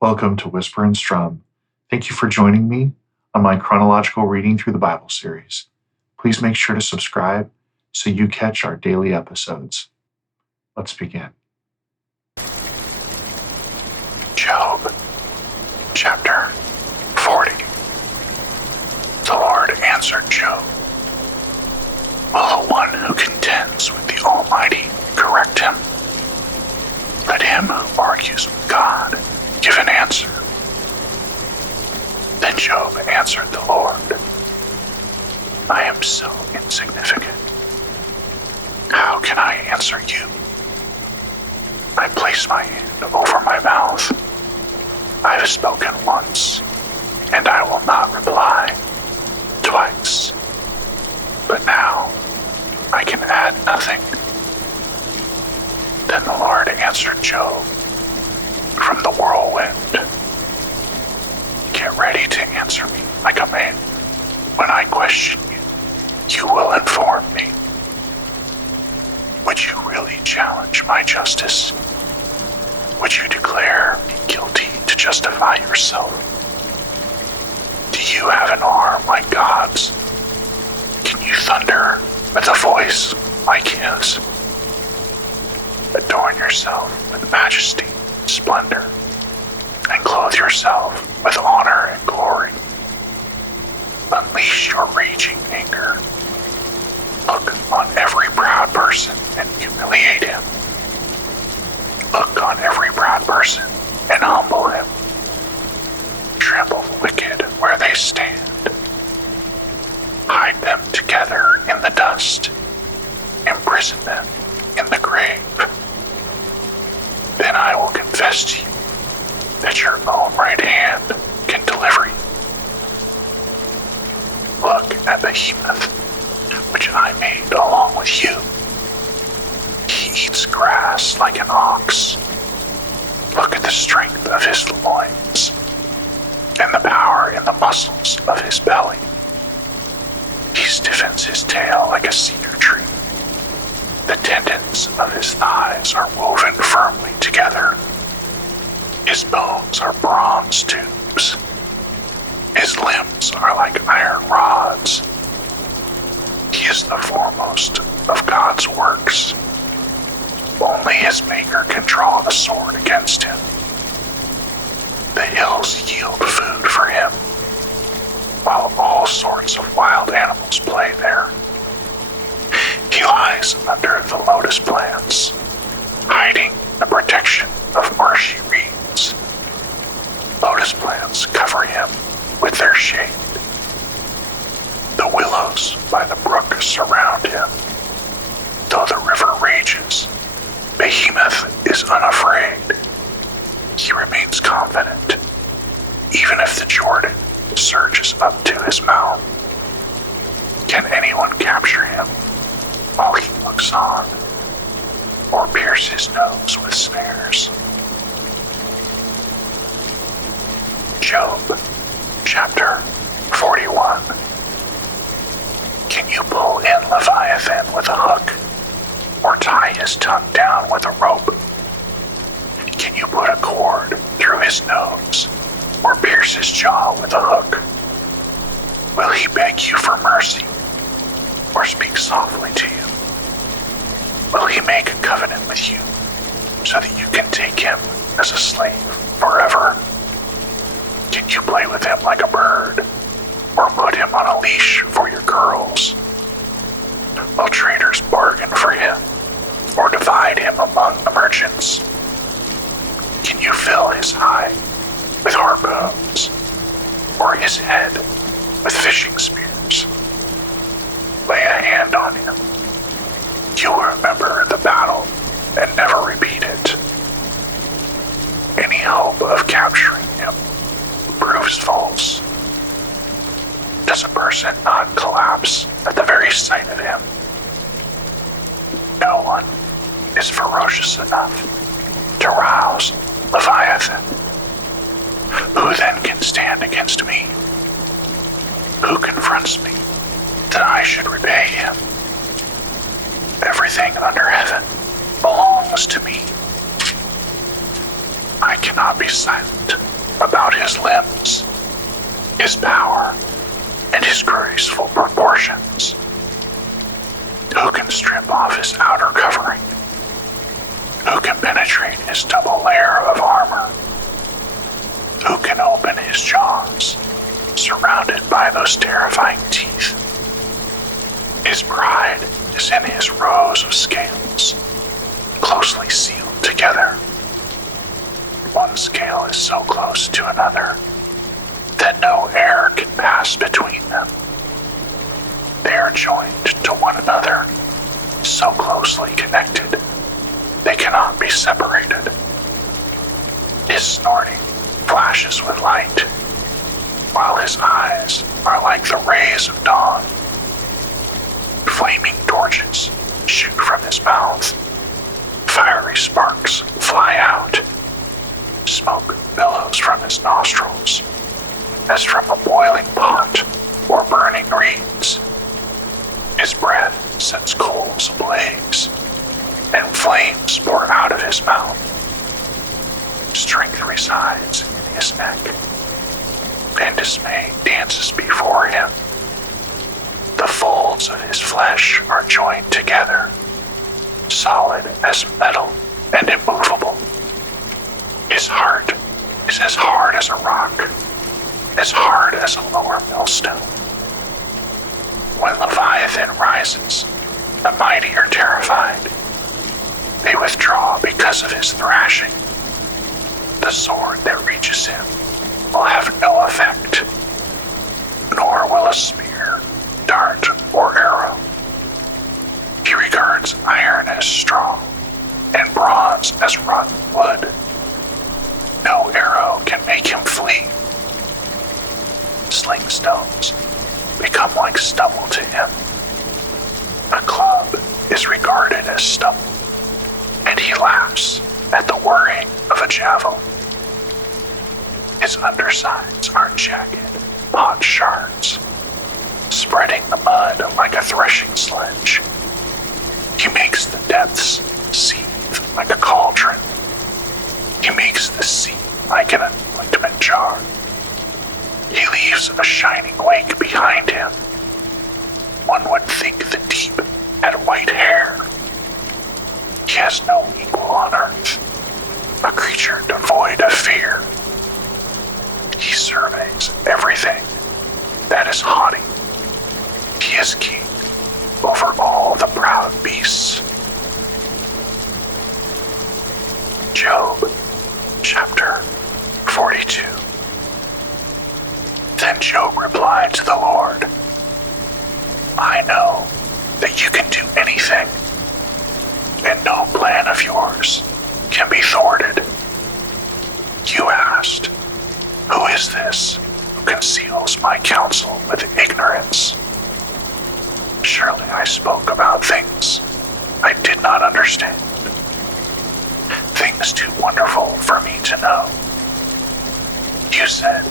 Welcome to Whisper and Strum. Thank you for joining me on my chronological reading through the Bible series. Please make sure to subscribe so you catch our daily episodes. Let's begin. Job, chapter 40. The Lord answered Job, "Will the one who contends with the Almighty correct him? Let him who argues with God give an answer." Then Job answered the Lord, "I am so insignificant. How can I answer you? I place my hand over my mouth. I have spoken once, and I will not reply. Twice, but now I can add nothing." Then the Lord answered Job from the whirlwind, "Get ready to answer me like a man. When I question you, you will inform me. Would you really challenge my justice? Would you declare me guilty to justify yourself? Do you have an arm like God's? Can you thunder with a voice like his? Adorn yourself with majesty and splendor, and clothe yourself with honor and glory. Unleash your raging anger. Look on every proud person and humiliate him. Look on every proud person and humble him. Trample the wicked where they stand. Hide them together in the dust. Imprison them in the grave. Then I will confess to you that your own right hand can deliver you. Look at Behemoth, which I made along with you. He eats grass like an ox. Look at the strength of his loins, and the power in the muscles of his belly. He stiffens his tail like a cedar tree. The tendons of his thighs are woven firmly together. His bones are bronze tubes. His limbs are like iron rods. He is the foremost of God's works. Only his maker can draw the sword against him. The hills yield food for him, while all sorts of wild animals play there. He lies under the lotus plants, hiding the protection of marshy reeds. Lotus plants cover him with their shade. The willows by the brook surround him. Though the river rages, Behemoth is unafraid. He remains confident, even if the Jordan surges up to his mouth. Can anyone capture him while he looks on, or pierce his nose with snares? Job, chapter 41. Can you pull in Leviathan with a hook, or tie his tongue down with a rope? Can you put a cord through his nose, or pierce his jaw with a hook? Will he beg you for mercy, or speak softly to you? Will he make a covenant with you, so that you can take him as a slave forever? Can you play with him like a bird, or put him on a leash for your curls? Will traders bargain for him, or divide him among the merchants? Can you fill his hide with harpoons, or his head with fishing spears? Lay a hand on him. You will remember the battle and never repeat it. Any hope of capturing him proves false. Does a person not collapse at the very sight of him? No one is ferocious enough to rouse Leviathan. Who then can stand against me? Who confronts me that I should repay him? Everything under heaven belongs to me. I cannot be silent his limbs, his power, and his graceful proportions? Who can strip off his outer covering? Who can penetrate his double layer of armor? Who can open his jaws, surrounded by those terrifying teeth? His pride is in his rows of scales, closely sealed together. One scale is so close to another that no air can pass between them. They are joined to one another, so closely connected, they cannot be separated. His snorting flashes with light, while his eyes are like the rays of dawn. Flaming torches shoot from his mouth. Fiery sparks fly out. Smoke billows from his nostrils, as from a boiling pot or burning reeds. His breath sets coals ablaze, and flames pour out of his mouth. Strength resides in his neck, and dismay dances before him. The folds of his flesh are joined together, solid as metal and immovable. His heart is as hard as a rock, as hard as a lower millstone. When Leviathan rises, the mighty are terrified. They withdraw because of his thrashing. The sword that reaches him will have no effect, nor will a spear, dart, or arrow. He regards iron as strong, and bronze as rotten wood. No arrow can make him flee. Sling stones become like stubble to him. A club is regarded as stubble, and he laughs at the whirring of a javelin. His undersides are jagged, pot shards, spreading the mud like a threshing sledge. He makes the depths seethe like a cauldron. He makes the sea like an anointment jar. He leaves a shining wake behind him. One would think the deep had white hair. He has no equal on earth, a creature devoid of fear. He surveys everything that is haughty. He is king over all the proud beasts. Job, chapter 42. Then Job replied to the Lord, I know that you can do anything, and no plan of yours can be thwarted. You asked, who is this who conceals my counsel with ignorance? Surely I spoke about things I did not understand, things too wonderful for me to know. You said,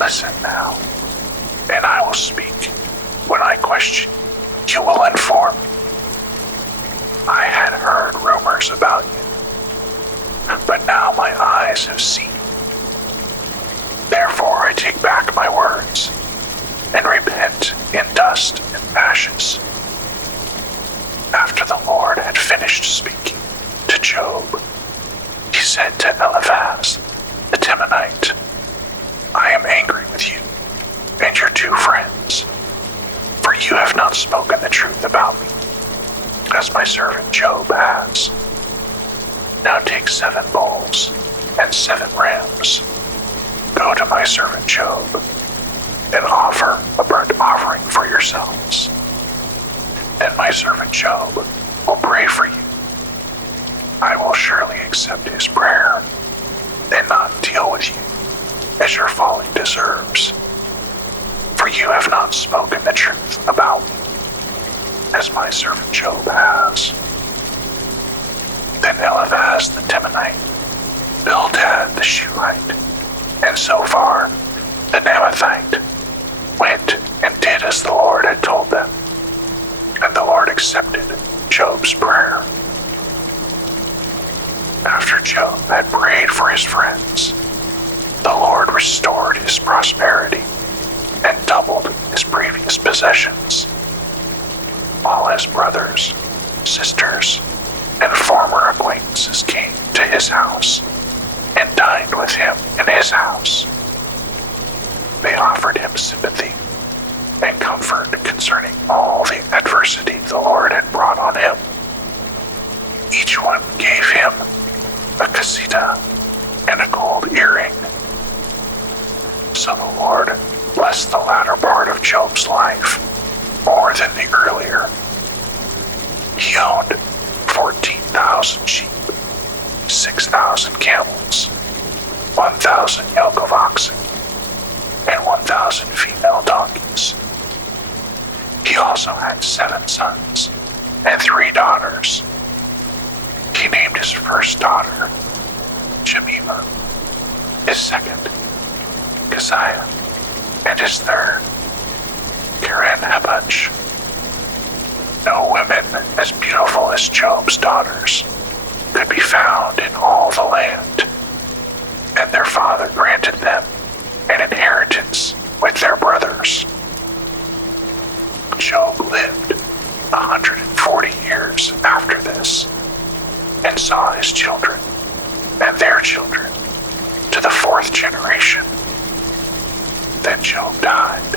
listen now, and I will speak. When I question, you will inform. I had heard rumors about you, but now my eyes have seen. Therefore I take back my words and repent in dust and ashes. After the Lord had finished speaking to Job, he said to Eliphaz the Temanite, I am angry with you and your two friends, for you have not spoken the truth about me, as my servant Job has. Now take 7 bulls and 7 rams. Go to my servant Job and offer a burnt offering for yourselves. Then my servant Job will pray for you. I will surely accept his prayer and not deal with you as your folly deserves. For you have not spoken the truth about me, as my servant Job has. Then Eliphaz the Temanite, Bildad the Shuhite, and Zophar the Naamathite went and did as the Lord had told them, and the Lord accepted Job's prayer. After Job had prayed for his friends, the Lord restored possessions. All his brothers, sisters, and former acquaintances came to his house and dined with him in his house. They offered him sympathy and comfort concerning all the adversity the Lord had brought on him. Each one gave him a casita and a gold earring. So the Lord blessed the latter part of Job's life more than the earlier. He owned 14,000 sheep, 6,000 camels, 1,000 yoke of oxen, and 1,000 female donkeys. He also had 7 sons and 3 daughters. He named his first daughter Jemima, his second Keziah, and his third Karen-Happuch. No women as beautiful as Job's daughters could be found in all the land, and their father granted them an inheritance with their brothers. Job lived 140 years after this, and saw his children and their children to the 4th generation. Then Job died